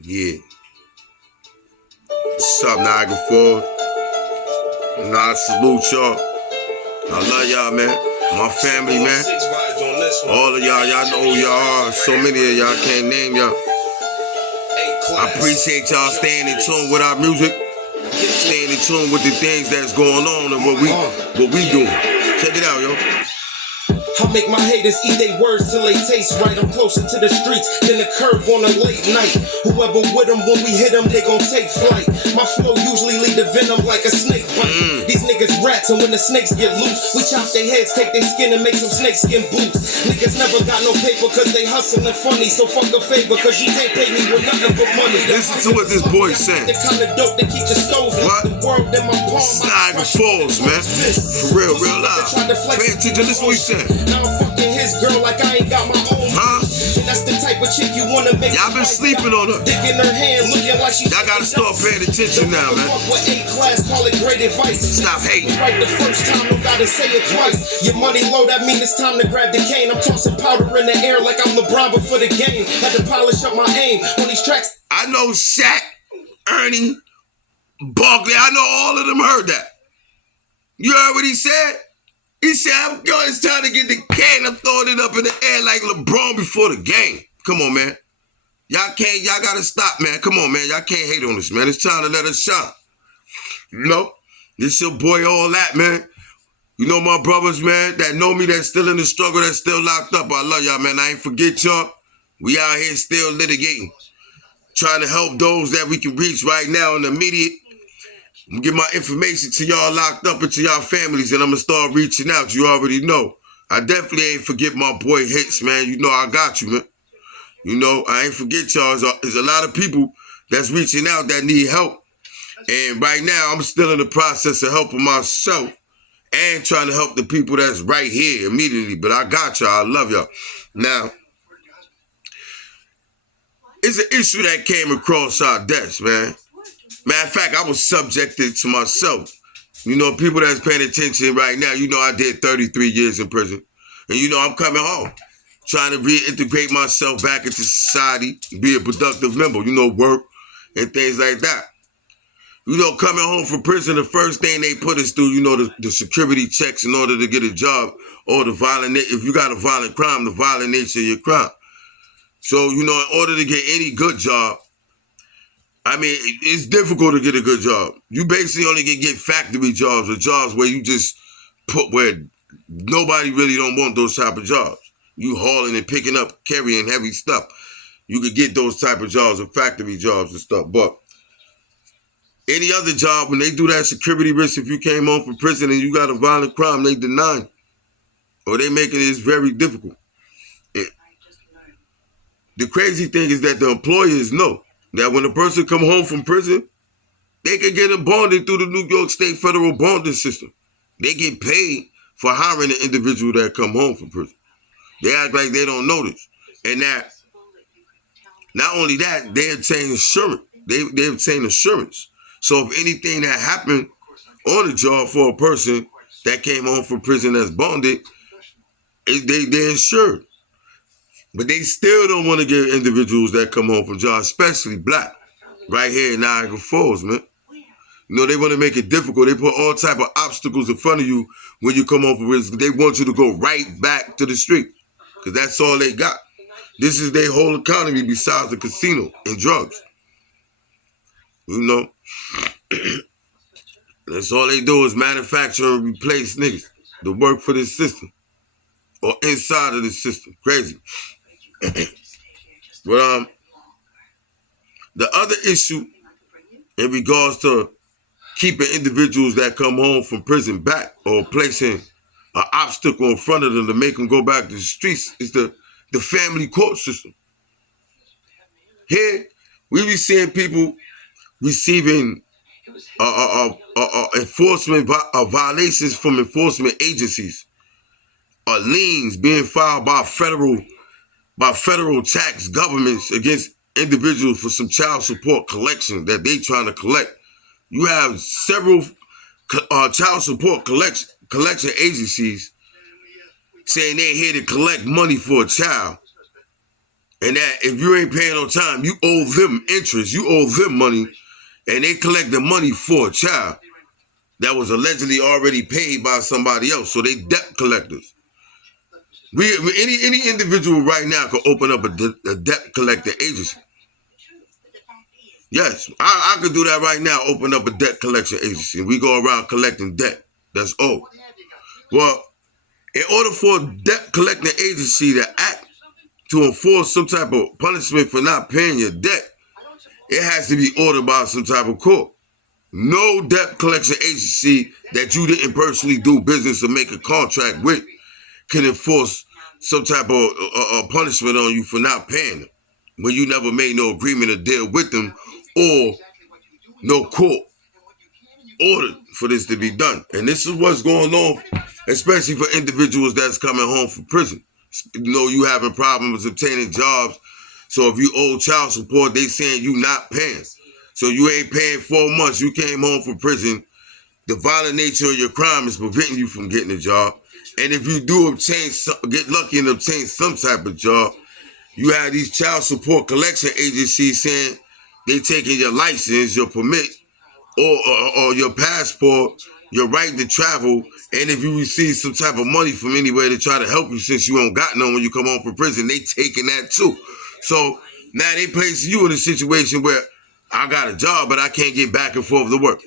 Yeah. What's up, Niagara Falls? I salute y'all. I love y'all, man. My family, man. All of y'all know who y'all are. So many of y'all can't name y'all. I appreciate y'all staying in tune with our music, staying in tune with the things that's going on and what we doing. Check it out, yo. I make my haters eat they words till they taste right. I'm closer to the streets than the curb on a late night. Whoever with them, when we hit them, they gon' take flight. My flow usually lead the venom like a snake bite. These niggas rats, and when the snakes get loose, we chop their heads, take their skin, and make some snakeskin boots. Niggas never got no paper cause they hustling funny. So fuck a favor cause you can't pay me with nothing but money. Listen to what this boy saying. The kind of dope that keep the stove in the world in my palm. Niagara Falls, man. For real loud. Pay attention, listen what he said. Now I'm fucking his girl like I ain't got my own. And that's the type of chick you wanna make. Y'all been sleeping on her. Dick in her hand, looking like she. Y'all gotta start paying attention now, man. Fuck with A-class, call it great advice. Stop hating. Right the first time, no gotta say it twice. Your money low, that mean it's time to grab the cane. I'm tossing powder in the air like I'm LeBron before the game. Had to polish up my aim on these tracks. I know Shaq, Ernie, Barkley. I know all of them heard that. You heard what he said? He said, it's time to get the can. I'm throwing it up in the air like LeBron before the game. Come on, man. Y'all gotta stop, man. Come on, man. Y'all can't hate on us, man. It's time to let us shine. You know? This your boy All That, man. You know my brothers, man, that know me, that's still in the struggle, that's still locked up. I love y'all, man. I ain't forget y'all. We out here still litigating. Trying to help those that we can reach right now in the immediate. I'm gonna get my information to y'all locked up and to y'all families, and I'm gonna start reaching out. You already know. I definitely ain't forget my boy Hits, man. You know I got you, man. You know, I ain't forget y'all. There's a lot of people that's reaching out that need help. And right now, I'm still in the process of helping myself and trying to help the people that's right here immediately. But I got y'all. I love y'all. Now, it's an issue that came across our desk, man. Matter of fact, I was subjected to myself. You know, people that's paying attention right now, you know I did 33 years in prison. And you know I'm coming home, trying to reintegrate myself back into society, be a productive member, you know, work and things like that. You know, coming home from prison, the first thing they put us through, you know, the security checks in order to get a job, or if you got a violent crime, the violent nature of your crime. So, you know, in order to get any good job, I mean, it's difficult to get a good job. You basically only can get factory jobs or jobs where you just put where nobody really don't want those type of jobs. You hauling and picking up, carrying heavy stuff. You could get those type of jobs or factory jobs and stuff. But any other job, when they do that security risk, if you came home from prison and you got a violent crime, they deny it. Or they making it very difficult. The crazy thing is that the employers know that when a person come home from prison, they can get them bonded through the New York State federal bonding system. They get paid for hiring an individual that come home from prison. They act like they don't know this. And that, not only that, they obtain insurance. They obtain assurance. So if anything that happened on the job for a person that came home from prison that's bonded, they're insured. But they still don't want to get individuals that come home from jobs, especially black, right here in Niagara Falls, man. You know, they want to make it difficult. They put all type of obstacles in front of you when you come home from prison. They want you to go right back to the street because that's all they got. This is their whole economy besides the casino and drugs. You know? That's all they do is manufacture and replace niggas to work for this system or inside of the system. Crazy. But the other issue in regards to keeping individuals that come home from prison back or placing an obstacle in front of them to make them go back to the streets is the family court system. Here, we be seeing people receiving enforcement violations from enforcement agencies, liens being filed by federal tax governments against individuals for some child support collection that they trying to collect. You have several child support collection agencies saying they're here to collect money for a child, And that if you ain't paying on time, you owe them interest, you owe them money, and they collect the money for a child that was allegedly already paid by somebody else. So they debt collectors. Any individual right now could open up a debt collector agency. Yes, I could do that right now. Open up a debt collection agency, and we go around collecting debt that's owed. Well, in order for a debt collecting agency to act to enforce some type of punishment for not paying your debt, it has to be ordered by some type of court. No debt collection agency that you didn't personally do business or make a contract with can enforce some type of punishment on you for not paying them when you never made no agreement or deal with them, or no court ordered for this to be done. And this is what's going on, especially for individuals that's coming home from prison. You know, you having problems obtaining jobs. So if you owe child support, they saying you not paying. So you ain't paying 4 months. You came home from prison. The violent nature of your crime is preventing you from getting a job. And if you do get lucky and obtain some type of job, you have these child support collection agencies saying they taking your license, your permit, or your passport, your right to travel, and if you receive some type of money from anywhere to try to help you since you don't got none when you come home from prison, they taking that too. So now they place you in a situation where I got a job, but I can't get back and forth to work.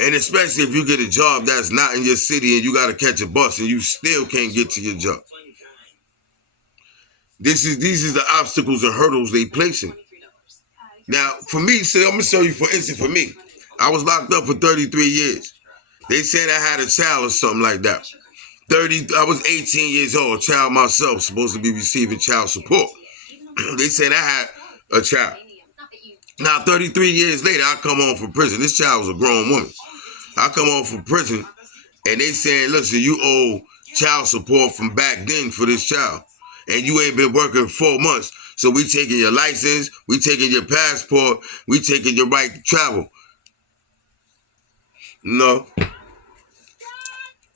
And especially if you get a job that's not in your city and you got to catch a bus and you still can't get to your job. These are the obstacles and hurdles they placing. Now, for me, so I'm going to show you, for instance, for me, I was locked up for 33 years. They said I had a child or something like that. I was 18 years old, a child myself, supposed to be receiving child support. They said I had a child. Now, 33 years later, I come home from prison. This child was a grown woman. I come home from prison, and they saying, listen, you owe child support from back then for this child, and you ain't been working 4 months. So we taking your license, we taking your passport, we taking your right to travel. No.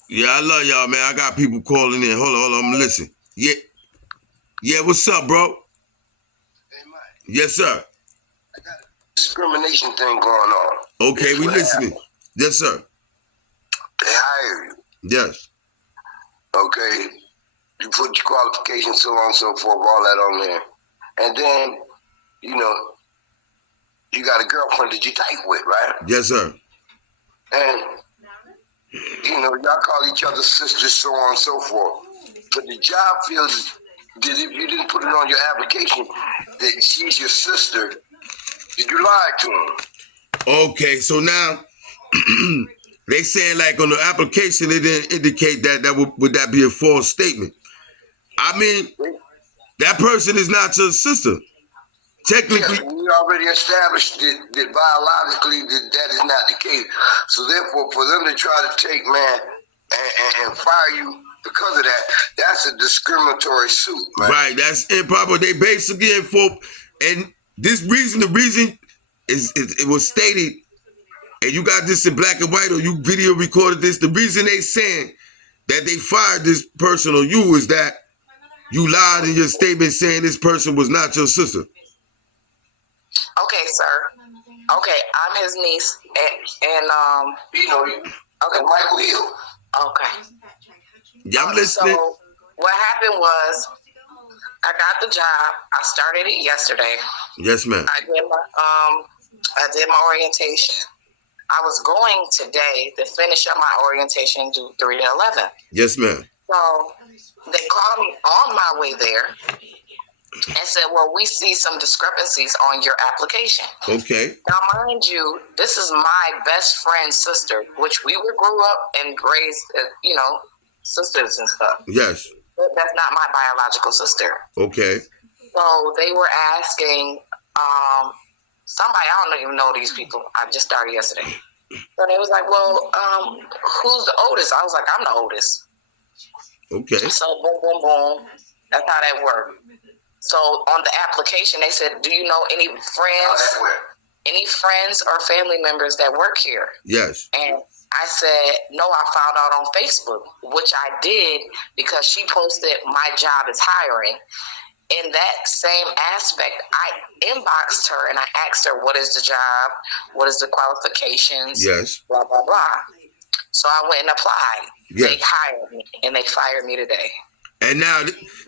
Yeah, I love y'all, man. I got people calling in. Hold on, I'm listening. Yeah, what's up, bro? Hey, Mike. Yes, sir. I got a discrimination thing going on. Okay, we listening. Yes, sir. They hire you. Yes. Okay. You put your qualifications, so on and so forth, all that on there. And then, you know, you got a girlfriend that you tight with, right? Yes, sir. And, you know, y'all call each other sisters, so on and so forth. But the job feels that if you didn't put it on your application that she's your sister, did you lie to him? Okay, so now they saying like on the application they didn't indicate that would that be a false statement. I mean, that person is not your sister. Technically, yes, we already established that biologically that is not the case. So therefore, for them to try to take, man, and fire you because of that, that's a discriminatory suit, man. Right, that's improper. They basically and the reason is it was stated, and you got this in black and white, or you video recorded this. The reason they saying that they fired this person or you is that you lied in your statement saying this person was not your sister. Okay, sir. Okay, I'm his niece, and you know, okay, Michael Hill. Okay. Yeah, I'm listening. So what happened was, I got the job. I started it yesterday. Yes, ma'am. I did my orientation. I was going today to finish up my orientation, do 3 to 11. Yes, ma'am. So they called me on my way there and said, well, we see some discrepancies on your application. Okay. Now, mind you, this is my best friend's sister, which we grew up and raised, you know, sisters and stuff. Yes. But that's not my biological sister. Okay. So they were asking somebody, I don't even know these people. I just started yesterday. So they was like, well, who's the oldest? I was like, I'm the oldest. Okay. So boom, boom, boom. That's how that worked. So on the application, they said, do you know any friends or family members that work here? Yes. And I said, no, I found out on Facebook, which I did because she posted my job is hiring. in that same aspect, I inboxed her and I asked her, what is the job? What is the qualifications? Yes. Blah, blah, blah. So I went and applied. Yes. They hired me and they fired me today. And now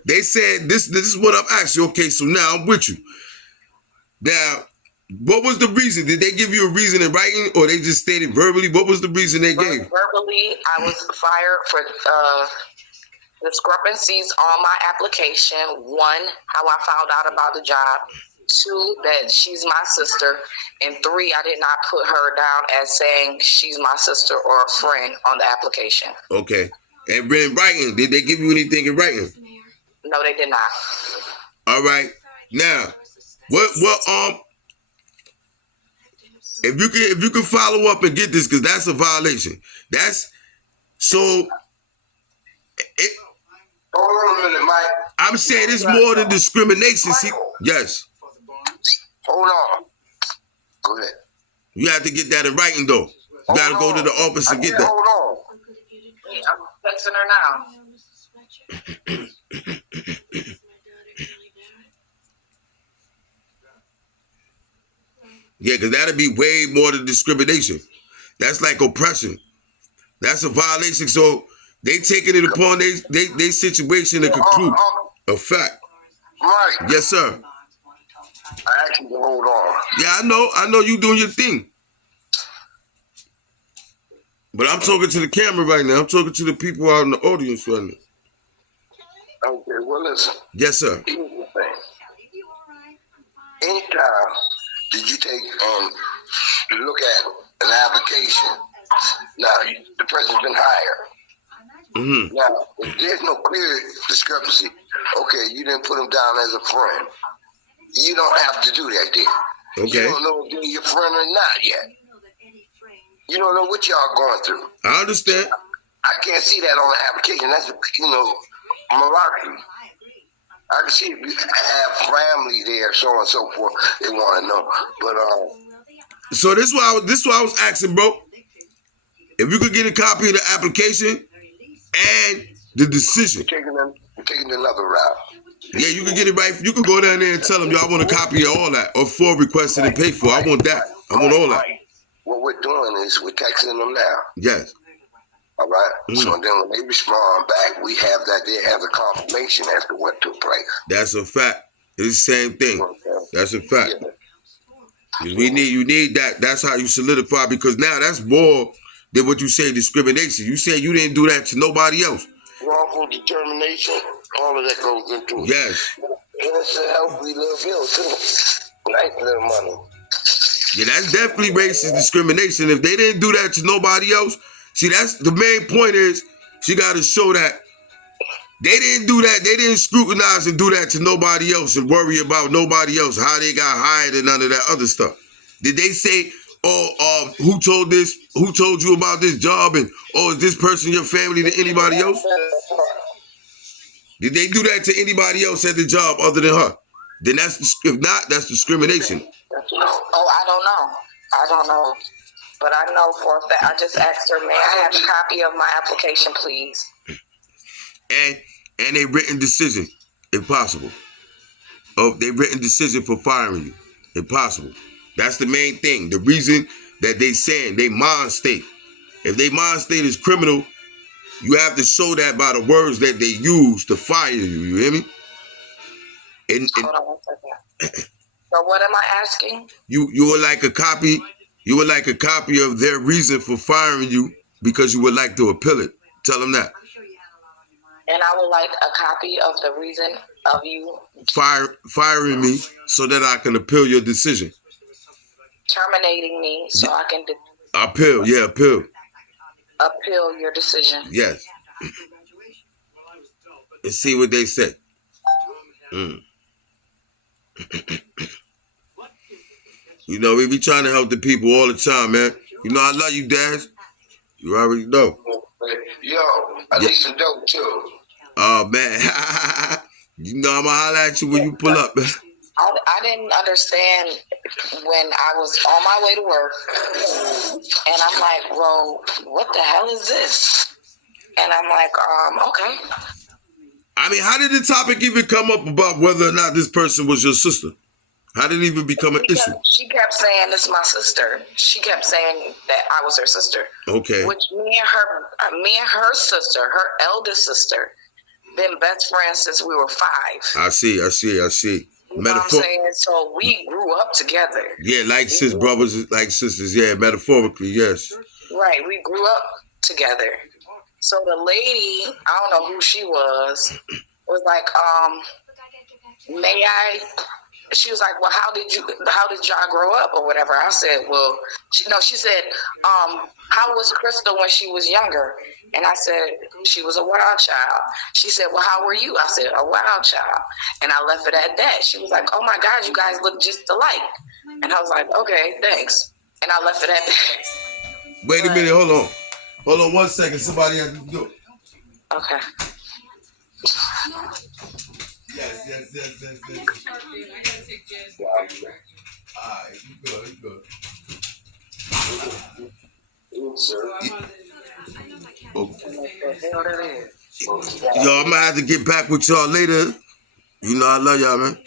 they said this is what I'm asking. Okay, so now I'm with you. Now, what was the reason? Did they give you a reason in writing or they just stated verbally? What was the reason they gave? Verbally, I was fired for discrepancies on my application. One, how I found out about the job. Two, that she's my sister. And three, I did not put her down as saying she's my sister or a friend on the application. Okay. And in writing, did they give you anything in writing? No, they did not. All right. Now, what if you can follow up and get this, because that's a violation. That's so. Hold on a minute, Mike. I'm saying it's more than discrimination. See, yes. Hold on. Go ahead. You have to get that in writing, though. You got to go to the office and get that. Hold on. I'm texting her now. Yeah, because that'd be way more than discrimination. That's like oppression. That's a violation. So they taking it upon they situation to conclude a fact. Right. Yes, sir. I asked you to hold on. Yeah, I know you doing your thing. But I'm talking to the camera right now. I'm talking to the people out in the audience right now. Okay, well, listen. Yes, sir. Here's the thing. Anytime did you take look at an application, now the person's been hired. Mm-hmm. Now, if there's no clear discrepancy, okay, you didn't put them down as a friend. You don't have to do that there. Okay. You don't know if they're your friend or not yet. You don't know what y'all going through. I understand. I can't see that on the application. That's, malarkey. I can see if you have family there, so on and so forth. They want to know, but So this is why I was asking, bro. If you could get a copy of the application and the decision. you're taking another route. Yeah, you can get it right. You can go down there and tell them, yo, I want a copy of all that, or for requested and paid for. I want that. I want all that. What we're doing is we're texting them now. Yes. All right. So then when they respond back, we have that. They have the confirmation as to what took place. That's a fact. It's the same thing. Okay. That's a fact. Yeah. You need that. That's how you solidify, because now that's more than what you say discrimination. You say you didn't do that to nobody else. Wrongful determination, all of that goes into it. Yes. And it's a healthy little bill too. Nice little money. Yeah, that's definitely racist discrimination. If they didn't do that to nobody else, see, that's the main point is she got to show that they didn't do that. They didn't scrutinize and do that to nobody else and worry about nobody else, how they got hired and none of that other stuff. Did they say, who told this? Who told you about this job? And, is this person your family to anybody else? Did they do that to anybody else at the job other than her? Then if not, that's discrimination. Oh, I don't know. But I know for a fact, I just asked her, may I have a copy of my application, please? And a written decision, if possible. They written decision for firing you, if possible. That's the main thing. The reason that they saying they mind state. If they mind state is criminal, you have to show that by the words that they use to fire you. You hear me? Hold on one second. So what am I asking? You would like a copy. You would like a copy of their reason for firing you because you would like to appeal it. Tell them that. And I would like a copy of the reason of you firing me so that I can appeal your decision. Terminating me so I can appeal your decision. Yes. And see what they say. You know, we be trying to help the people all the time, man. You know, I love you, Daz. You already know. Yo, I need some dope too. Oh, man. You know I'm going to holler at you when you pull up, man. I didn't understand when I was on my way to work, and I'm like, well, what the hell is this? And I'm like, okay. I mean, how did the topic even come up about whether or not this person was your sister? How did it even become an issue? She kept saying, "This is my sister." She kept saying that I was her sister. Okay. Which me and her sister, her eldest sister, been best friends since we were 5. I see. You know what I'm saying? So we grew up together. Yeah, like sis brothers, like sisters. Yeah, metaphorically, yes. Right. We grew up together. So the lady, I don't know who she was like, may I? She was like, well, how did y'all grow up or whatever? I said, well, she said, how was Crystal when she was younger? And I said, she was a wild child. She said, well, how were you? I said, a wild child. And I left it at that. She was like, oh my God, you guys look just alike. And I was like, okay, thanks. And I left it at that. Wait a minute, hold on 1 second. Somebody has to do it. Okay. Yes. All right, you good. Yo, I'm gonna have to get back with y'all later. You know I love y'all, man.